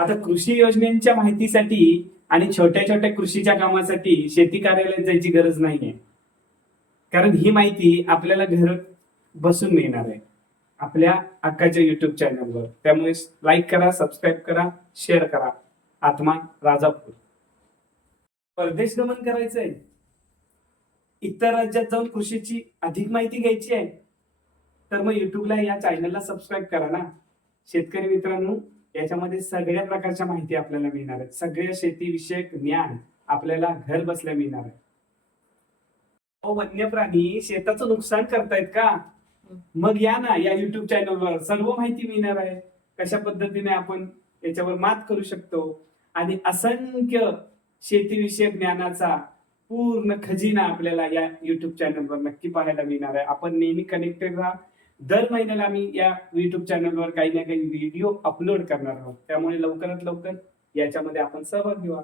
आता कृषी योजनेच्या माहितीसाठी आणि छोट्या छोट्या कृषीच्या कामासाठी शेती कार्यालयात जायची गरज नाहीये. कारण ही माहिती आपल्याला घर बसून मिळणार आहे आपल्या हक्काच्या युट्यूब चॅनलवर. त्यामुळे लाईक करा, सबस्क्राईब करा, शेअर करा. आत्मा राजापूर. परदेश गमन करायचंय, इतर राज्यात जाऊन कृषीची अधिक माहिती घ्यायची आहे, तर मग युट्यूबला या चॅनलला सबस्क्राईब करा ना. शेतकरी मित्रांनो, याच्यामध्ये सगळ्या प्रकारच्या माहिती आपल्याला मिळणार आहे. सगळ्या शेतीविषयक ज्ञान आपल्याला घर बसल्या मिळणार आहे. वन्य प्राणी शेताचं नुकसान करतायत का? मग या ना, या युट्यूब चॅनलवर सर्व माहिती मिळणार आहे. कशा पद्धतीने आपण याच्यावर मात करू शकतो आणि असंख्य शेतीविषयक ज्ञानाचा पूर्ण खजिना आपल्याला या युट्यूब चॅनलवर नक्की पाहायला मिळणार आहे. आपण नेहमी कनेक्टेड राहा. दर महिन्याला आम्ही या युट्यूब चॅनलवर काही ना काही व्हिडिओ अपलोड करणार आहोत. त्यामुळे लवकरात लवकर याच्यामध्ये आपण सहभाग घेऊ.